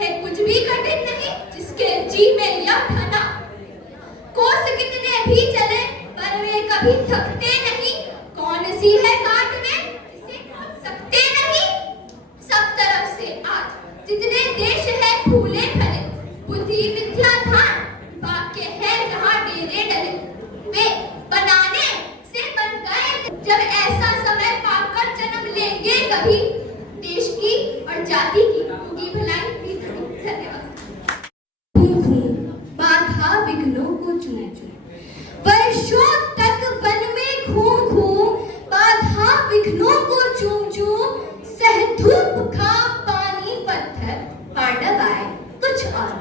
है कुछ भी कठिन नहीं जिसके जी में यह ठाना। कोस कितने भी चले पर वे कभी थकते नहीं। कौन सी है घाट में जिसे खोज सकते नहीं। सब तरफ से आज जितने देश है फूले फले, बुद्धि विद्या ध्यान वाक्य है जहाँ डेरे डले। वे बनाने से बन गए जब ऐसा समय पाकर जन्म लेंगे कभी। देश की और जाति की होगी भलाई भी खड़ी। धन्यवाद। बाधा विघ्नों को चूम चूम, वर्षों तक वन में घूम घूम। बाधा विघ्नों को चूम चूम, सह धूप खा पानी पत्थर। पांडव आए कुछ और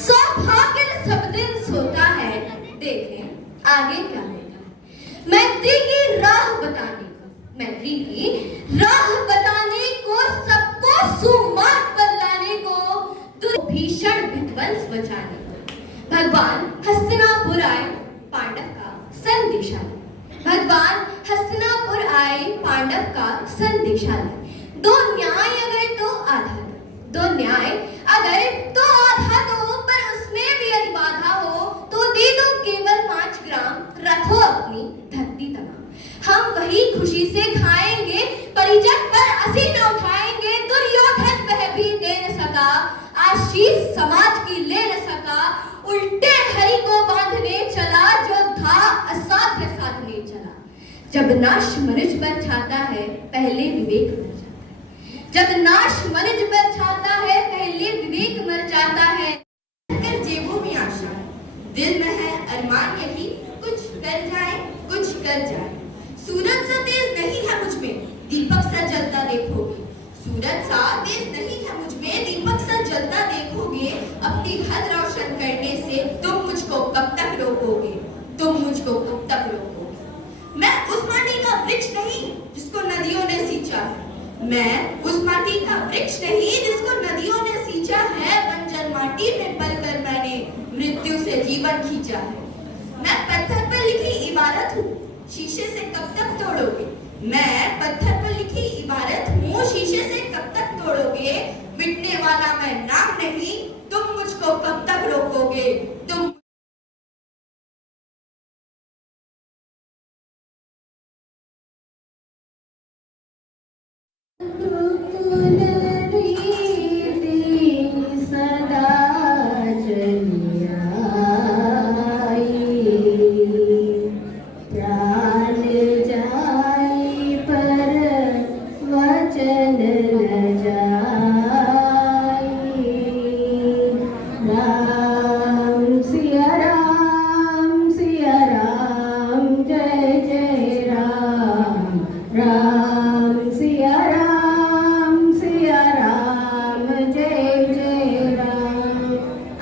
सौभाग्य सब दिन सोता है। देखें आगे क्या होगा। मैत्री की राह बताने को, मैत्री की राह बताने को, सबको सुमार्ग बदलाने को, दुर्भीषण विध्वंस बचाने को। भगवान हस्तिनापुर आए पांडव का संदेशा लाए। भगवान हस्तिनापुर आए पांडव का संदेशा लाए। दो न्याय अगर तो आधा दो, दो न्याय अगर तो आधा दो, पर उसमें भी यदि बाधा हो तो दे दो केवल 5 ग्राम। रखो अपनी धरती तमाम, हम वही खुशी से खाएंगे। परिजन पर असी न उठाएंगे। दुर्योधन वह भी दे न सका, आशीष समाज की ले न सका। उल्टे हरि को बांधने चला, जो था असाध्य साधने चला। जब नाश मनुज पर छाता है पहले विवेक मर जाता है। जब नाश मनुज पर छाता है पहले विवेक मर जाता है। कर जेबों में आशा, दिल में है अरमान यही, कुछ कर जाए कुछ कर जाए। सूरज सा तेज नहीं है मुझ में, दीपक सा जलता देखोगे। सूरज सा तेज नहीं है मुझ में, दीपक सा जलता देखोगे। अपनी हद रोशन करने से तुम मुझको कब तक रोकोगे। तुम मुझको कब तक रोकोगे। मैं उस माटी का वृक्ष नहीं जिसको नदियों ने सींचा है। मैं उस माटी का वृक्ष नहीं जिसको नदियों ने सींचा है। बंजर माटी में पलकर मैंने मृत्यु से जीवन खींचा है। मैं पत्थर पर लिखी इबारत हूँ, शीशे से कब तक तोड़ोगे। मैं पत्थर पर लिखी इबारत हूँ, शीशे से कब तक तोड़ोगे। मिटने वाला मैं नाम नहीं, तुम मुझको कब तक रोकोगे। तुम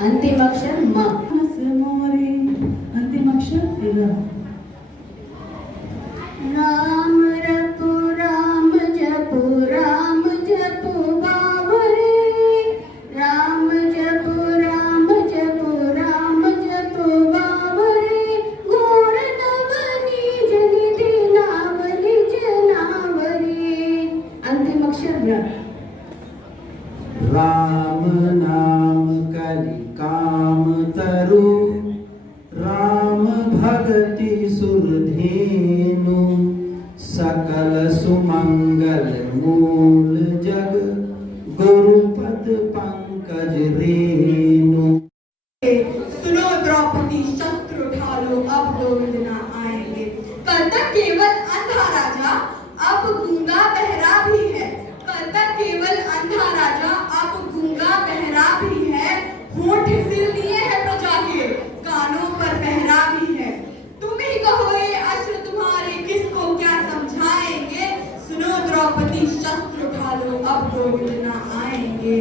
अंतिम अक्षर म। अंतिम अक्षर राम रपु राम जपु बाबरे। राम जपु बाबरे। घोर नवनी जनि दिनावली जनावरी। अंतिम अक्षर र। राम नाम कलि काम तरु, राम भगति सुरधेनु। सकल सुमंगल मूल जग, गुरुपद पंकज रेणु। सुनो द्रौपदी शस्त्र उठा लो, अब गोविंद ना आएंगे। कल तक केवल अंधा राजा, अब गूंगा बहरा भी है। कल तक केवल अंधा राजा, अब गूंगा बहरा भी है। होठ सिल लिए है प्रजा के, कानों पर पहरा भी है। तुम ही कहो ये अश्र तुम्हारे किसको क्या समझाएंगे। सुनो द्रौपदी शस्त्र उठा लो, अब गोविंद ना आएंगे।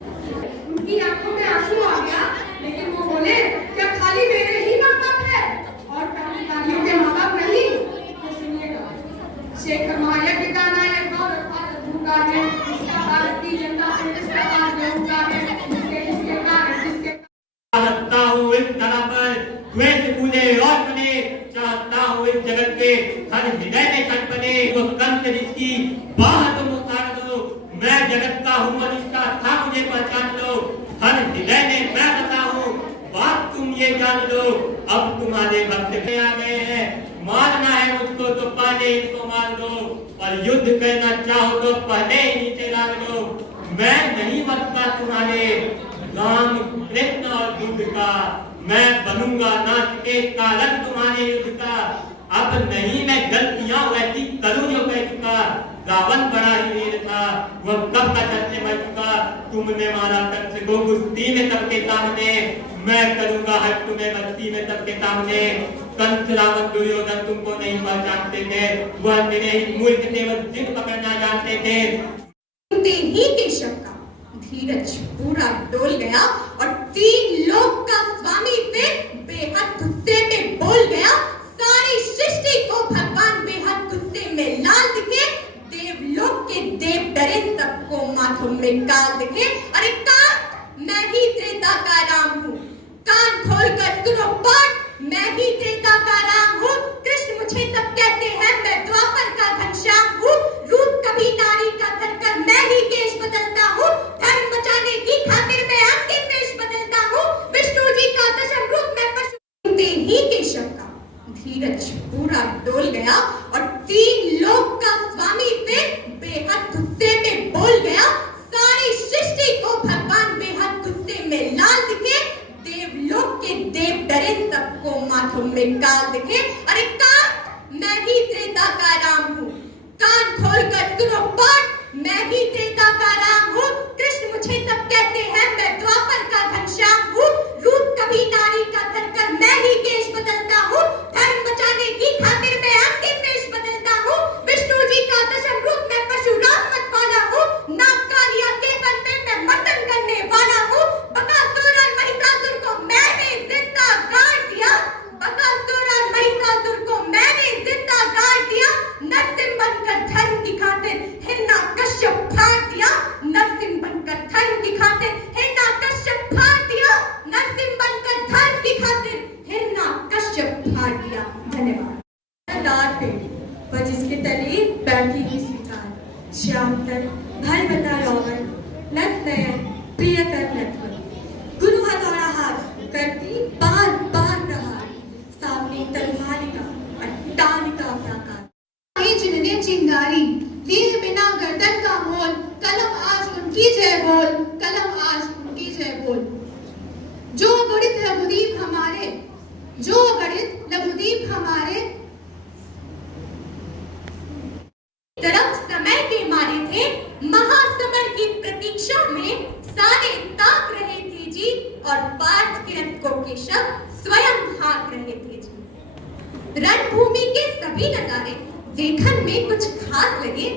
उनकी आंखों में आंसू आ गया, लेकिन वो बोले क्या खाली मेरे ही माँ बाप है और क्रांतिकारियों के माँ बाप नहीं। तो सुनिएगा, शेखर महायज्ञ का नायक और भूखा है, इसका भारतीय जनता से किसका पास भूखा है। जिसके चाहता हूँ इस तरह पर द्वेष फूले और बने, चाहता हूँ इस जगत के हर हृदय में छट बने। वो कंस जिसकी बाह तुम उतार दो, मैं जगत का हूँ और इसका था मुझे पहचान लो। पड़े इनको मार दो, और युद्ध करना चाहो तो पहले ही नीचे लाग दो। मैं नहीं बनता तुम्हारे राम कृष्ण और युद्ध का, मैं बनूंगा नाच के कालन तुम्हारे युद्ध का। अब नहीं मैं गलतियां वैसी करूं जो कह चुका। रावण बड़ा ही वीर था, वह कब का चर्चे में चुका। तुमने मारा कंस को कुश्ती में सबके सामने, मैं करूंगा हट तुम्हें बस्ती में सबके सामने। कंस रावण दुर्योधन तुमको नहीं पहचानते थे, वह मेरे ही मूर्ख थे, वह जिद पकड़ना जानते थे। सुनते ही केशव का धीरज पूरा डोल गया और 3 लोक का स्वामी फिर बेहद गुस्से में बोल गया। सारी सृष्टि को भगवान बेहद गुस्से में लाल दिखे, देवलोक के देव डरे, सबको माथों में काल दिखे। अरे कान, मैं ही त्रेता का राम हूँ, कान खोलकर सुनो पाठ, मैं ही त्रेता का राम हूँ। कृष्ण मुझे सब कहते हैं, मैं द्वापर का घनश्याम हूँ। रूप कभी नारी का धरकर मैं ही केश बदलता हूँ, धर्म बचाने की खातिर मैं अंतिम वेश बदलता हूँ। विष्णु जी का दशम रूप मैं पशु। सुनते ही केशव का धीरज पूरा डोल गया और 3 लोक का स्वामी फिर बेहद गुस्से में बोल गया। सारी सृष्टि को भगवान बेहद गुस्से में लाल दिखे, देवलोक के देव डरे, सबको माथों में काल दिखे। अरे कान, मैं ही त्रेता का राम हूँ, कान खोलकर सुनो पाठ, मैं ही त्रेता का राम हूँ। कृष्ण मुझे सब कहते हैं, मैं द्वापर का घनश्याम हूँ। रूप कभी नारी का धरकर मैं ही केश बदलता हूँ, धर्म बचाने की खातिर मैं अंतिम वेश बदलता हूँ। विष्णु जी का दशम रूप मैं परशुराम मत वाला हूँ, नाग कालिया के वन में मैं मर्दन करने वाला हूँ। बकासुर और महिषासुर को मैंने जिंदा गाड़ दिया, बकासुर और महिषासुर को मैंने जिंदा गाड़ दिया। नरसिंह बनकर धर्म की खातिर हिरण्यकश्यप फाड़ दिया, नरसिंह बनकर धर्म की खातिर हिरण्यकश्यप फाड़ दिया, नरसिंह बनकर धर्म की खातिर हिरण्यकश्यप फाड़ दिया। धन्यवाद। पर जिसके तले बैठी हुई स्वीकार, श्याम तल भर बता रावण, नत नयन प्रिय कर नत्व, गुरु हथौड़ा हाथ करती बार बार प्रहार, सामने तलवारिका अट्टालिका प्राकार। जिन्हें चिंगारी लिए बिना गर्दन का मोल, कलम आज उनकी जय बोल, कलम आज उनकी जय बोल। जो गणित लघुदीप हमारे, जो गणित लघुदीप हमारे तरफ समय के मारे थे, महासमर की प्रतीक्षा में सारे ताक रहे थे जी, और पार्थ के रथ को केशव स्वयं हाँक रहे थे जी। रणभूमि के सभी नजारे देखने में कुछ खास लगे।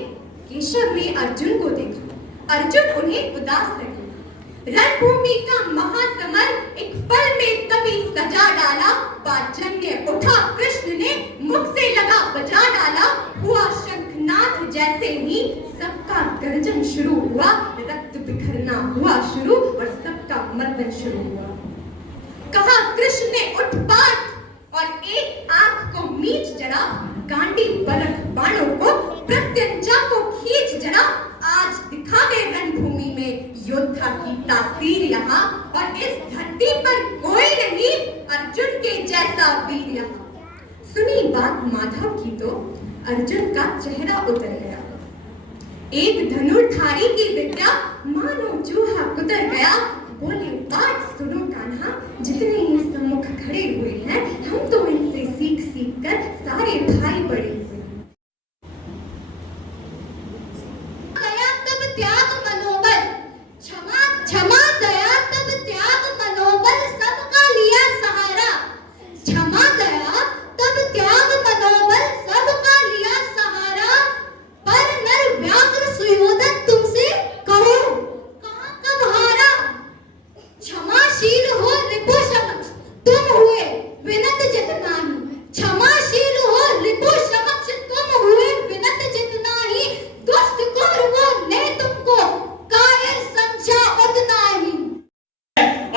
केशव ने अर्जुन को देखा, अर्जुन उन्हें उदास लगे। रणभूमि का महासमर एक पल में तभी सजा डाला, पाचन्य उठा कृष्ण ने मुख से लगा बजा डाला। हुआ शंखनाद जैसे ही सबका गर्जन शुरू हुआ, रक्त बिखरना हुआ शुरू और सबका मर्दन शुरू हुआ। कहा कृष्ण ने उठ पार्थ, और एक आंख को मीच जरा, गांडी बरख बाणों को प्रत्यंचा को खींच जरा। आज दिखा दे रणभूमि में योद्धा की तासीर यहाँ, और इस धरती पर कोई नहीं अर्जुन के जैसा वीर यहाँ। सुनी बात माधव की तो अर्जुन का चेहरा उतर गया। एक धनुर्धारी की विद्या मानो चूहा कुतर गया। बोले बात सुनो कान्हा, जितने ये सम्मुख खड़े हुए हैं, हम तो इनसे सीख सीख कर सारे भाई बड़े हुए हैं। दया तब त्याग मनोबल, क्षमा क्षमा दया तब त्याग मनोबल, सबका लिया सहारा। क्षमा दया तब त्याग मनोबल, सबका लिया सहारा। पर नर व्याघ्र सुयोधन तुमसे कहो, कहाँ कब हारा। क्षमाशील हो रिपु समक्ष तुम हुए विनत जित नाही, क्षमाशील हो रिपु समक्ष तुम हुए विनत जित नाही। दुष्ट कौरवों ने तुमको कायर समझा उत नाही।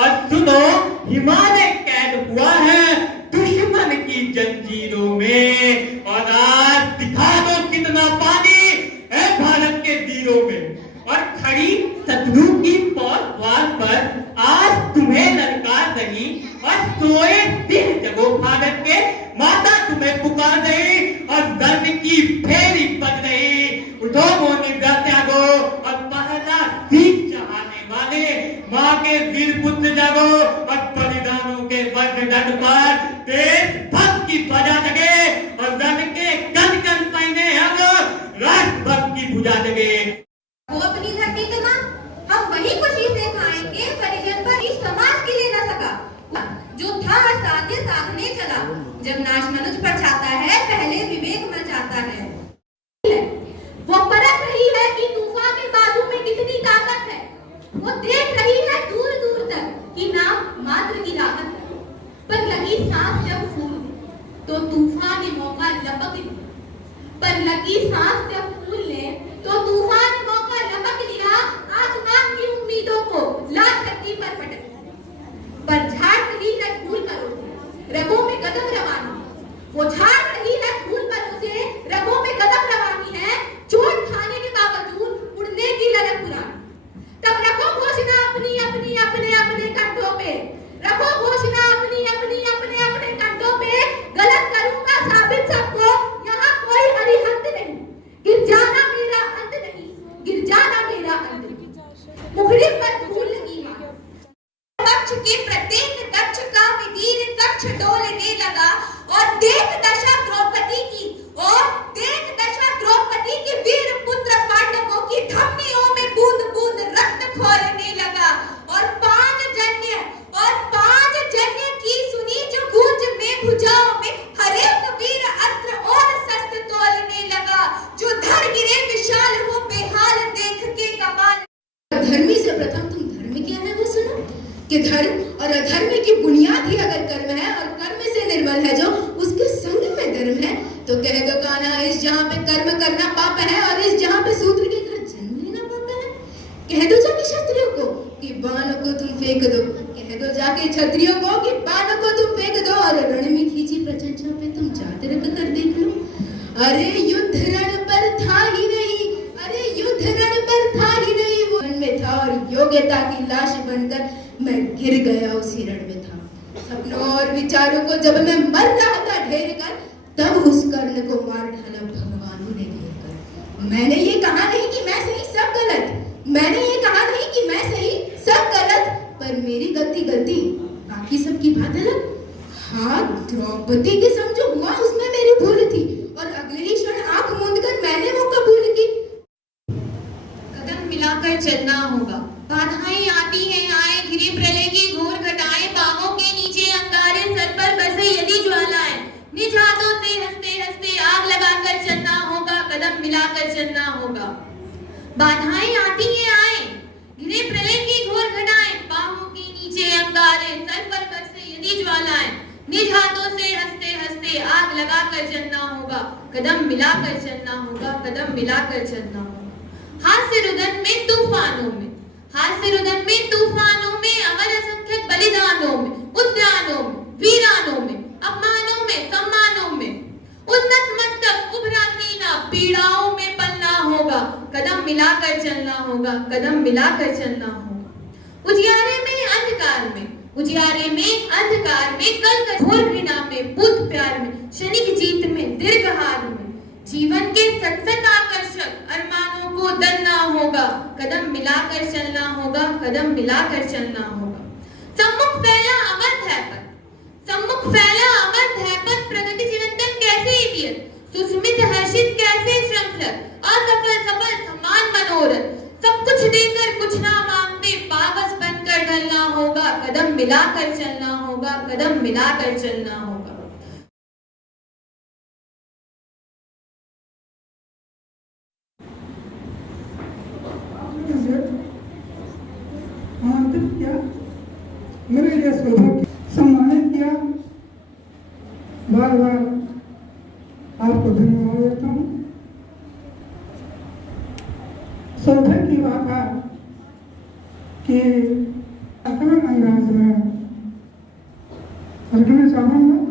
और सुनो, हिमालय कैद हुआ है दुश्मन की जंजीरों में, और आज दिखा दो कितना पानी है भारत के वीरों में। और खड़ी शत्रु की पौधवार पर आज तुम्हें ललकार रही, और सोए दिन जगो भारत के, माता तुम्हें पुकार रही। और दर्द की माँ के वीर पुत्र जागो और बलिदानों के वर्षगंठ पर देशभक्त की ध्वजा जगे और रण के कण कण पहने हम राष्ट्रभक्त की भुजा जगे। वो अपनी धरती के मां, हम वही खुशी से खाएंगे परिजन पर इस समाज के लिए न सका जो था साध्य साधने चला। जब नाश मनुष्य पर छाता है पहले विवेक मर जाता है। वो परख रही है कि तूफान के बाजू में कितनी ताकत है। वो देख रही है दूर दूर तक कि नाम मात्र की राहत है। पर लगी सांस जब फूल तो तूफान ने मौका लपक लिया। पर लगी सांस जब फूल ले तो तूफान ने मौका लपक लिया। आसमान की उम्मीदों को लाल धरती पर पटक पर झाड़ रही है फूल पर उसे रगों में कदम रवानी। वो झाड़ रही है फूल पर उसे रगों में कदम रवानी है। चोट खाने के बावजूद उड़ने की ललक पुरानी। तब रखो घोषणा अपनी अपनी अपने अपने कंधों पे। रखो घोषणा अपनी अपनी अपने अपने कंधों पे। गलत करूंगा साबित सबको, यहाँ कोई अरिहंत नहीं। गिर जाना मेरा अंत नहीं, गिर जाना मेरा अंत नहीं। मुखड़ी पर धूल लगी है। पक्ष के प्रत्येक दक्ष का विधीर कक्ष डोलने लगा और देख दशा द्रौपदी की और देख दशा द्रौपदी के वीर पुत्र पांडवों की धमनियों में बूंद बूंद रक्त खोलने लगा। और पांच जन्य की सुनी जो गूंज में भुजाओं में हरेक वीर अस्त्र और शस्त्र तोलने लगा। जो धड़ गिरे विशाल हो बेहाल देख के कमाल। धर्मी से प्रथम तुम धर्म क्या है वो सुनो कि धर्म और अधर्म की बुनियाद ही अगर कर्म है और कर्म से निर्मल है जो उसके संग में धर्म है तो कह दो कान्हा इस जहां पे कर्म करना पाप है और इस जहां पे शूद्र के घर जन्म लेना पाप है। कह दो जाके क्षत्रियों को कि बाणों को तुम फेंक दो। कह दो जाके क्षत्रियों को कि बाणों को तुम फेंक दो और रण में खींची प्रशंसा पे तुम जाते रख कर देख लो। अरे युद्ध रण पर था ही नहीं, अरे युद्ध रण पर था ही नहीं, वो रण में था और योग्यता की लाश बनकर मैं गिर गया उसी रण में था। सपनों और विचारों को जब मैं मर रहा था ढेर कर तब उस कर्ण को मार डाला भगवानों ने घेर कर। मैंने ये कहा नहीं कि मैं सही सब गलत, मैंने ये कहा नहीं कि मैं सही सब गलत, पर मेरी गलती गलती बाकी सबकी बात अलग। हाँ द्रौपदी के संग जो हुआ उसमें मेरी भूल थी और अगले ही क्षण आंख मूंद कर मैंने वो कबूल की। कदम मिलाकर चलना होगा। बाधाएं आती हैं आए घिरे प्रलय की घोर घटाएं। पांवों के नीचे अंगारे सर पर बसे यदि ज्वालाएं। निज हाथों से हंसते हंसते आग लगाकर चलना होगा। कदम मिलाकर चलना होगा। बाधाएं आती हैं आए घिरे प्रलय की घोर घटाएं। पांवों के नीचे अंगारे सर पर बसे यदि ज्वालाएं। निज हाथों से हंसते हंसते आग लगाकर चलना होगा। कदम मिलाकर चलना होगा। कदम मिलाकर चलना होगा। हास्य रुदन में तूफानों में, हास्य रुदन में तूफानों में, अमर असंख्यक बलिदानों में, उद्यानों में, वीरानों में, अपमानों में, सम्मानों में, उन्नत मस्तक उभरा सीना पीड़ाओं में पलना होगा। कदम मिलाकर चलना होगा। कदम मिलाकर चलना होगा। उजियारे में अंधकार में, उजियारे में अंधकार में, कल घोर घृणा में, बुद्ध प्यार में, क्षणिक जीत में, दीर्घ हार में, जीवन के सतसत आकर्षक अरमानों को दलना होगा। कदम मिलाकर चलना होगा। कदम मिलाकर चलना होगा। सम्मुख फैला अमर धैपत, सम्मुख फैला अमर धैपत, प्रगति चिरंतन कैसे इडियत, सुस्मित हर्षित कैसे श्रंखलत, असफल सफल समान मनोरथ, सब कुछ देकर कुछ ना मांगते पावस बनकर ढलना होगा। कदम मिलाकर चलना होगा। कदम मिलाकर चलना होगा। आमंत्रित किया, मेरे लिए सौभाग्य सम्मानित किया। बार बार आपको धन्यवाद देता हूँ। सौभाग्य की बात है कि अंदाज में रखना चाहूँगा।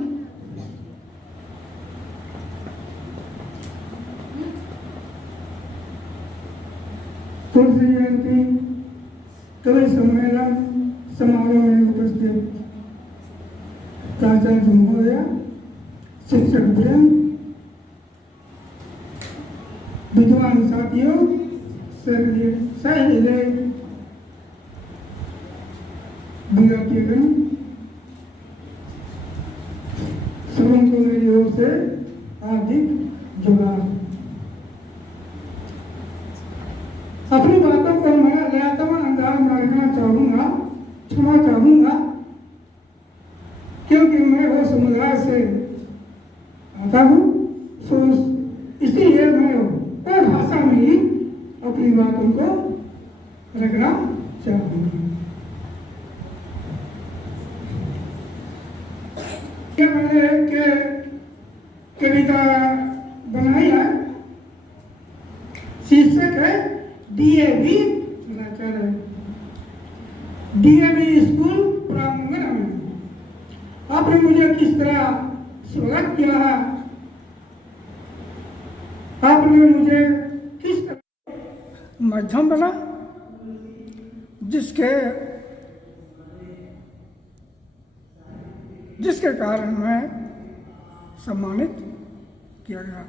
तुलसी जयंती कवि सम्मेलन समारोह में उपस्थित प्राचार्य महोदय, शिक्षक वृंद, विद्वान साथियों, सहेलिए, विद्यार्थीगण, सभी को मेरी ओर से हार्दिक जुड़ाव। अपनी बातों को मैं लयातमन अंदाज में रखना चाहूँगा, क्षमा चाहूँगा, क्योंकि मैं वो समुदाय से आता हूँ, सो इसीलिए मैं वो भाषा में ही अपनी बातों को रखना चाहूँगा। मैंने एक कविता बनाई है, शीर्षक है डीएवी स्कूल प्रांगण में। आपने मुझे किस तरह स्वागत किया है, आपने मुझे किस तरह माध्यम बना जिसके कारण मैं सम्मानित किया गया।